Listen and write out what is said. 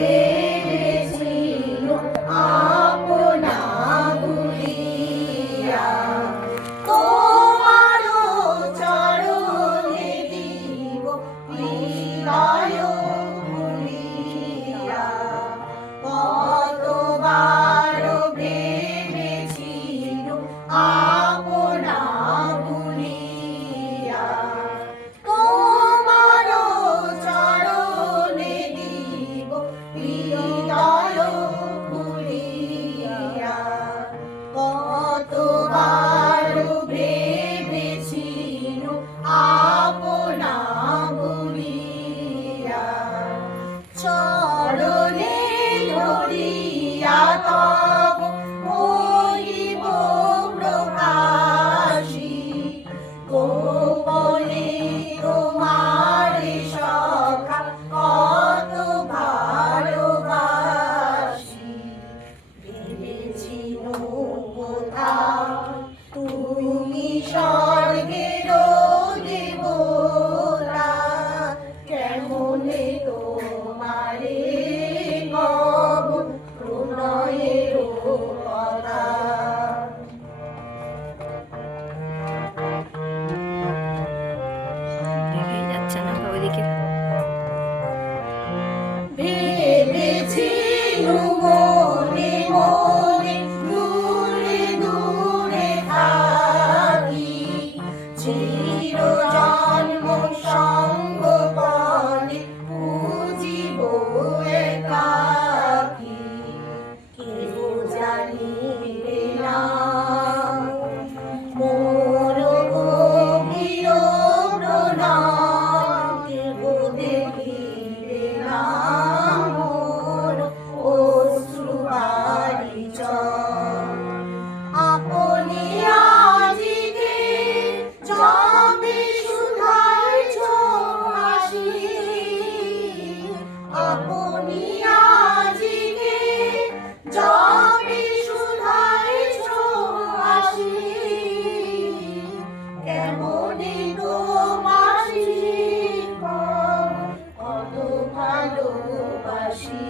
ভেবেছিল আপনা ভুলিয়া, তোমারও চরণে দিব হৃদয় খুলিয়া। কতবার ভেবেছিল আপনা ভুলিয়া, তোমারও চরণে দিব হৃদয় খুলিয়া। কতবার ভেবেছিল আপনা ভুলিয়া, চরণে ধরিয়া তব হইব প্রকাশী, গোপনে তোমার সখা কত ভালোবাসি। ভেবেছিল কোথা তুমি স্বর্গের দেবতা, কেমনে তোমারে কব প্রণয়ের কথা। দেখাই যাচ্ছে না ওইদিকে। ভেবেছিল মনে মনে দূরে দূরে থাকি, চির জন্ম সঙ্গপনে পুজিব একাকী। কেহ জানিবে না মোর গভীর প্রণয়, কেহ দেখিবে না মোর অশ্রুবারি জল। আপনি আজিকে যাবে সুধার ছোঁয়াশি, আপনি আজিকে যাবে সুধার ছোঁয়াশি, কেমনে তোমারি কত ভালোবাসি।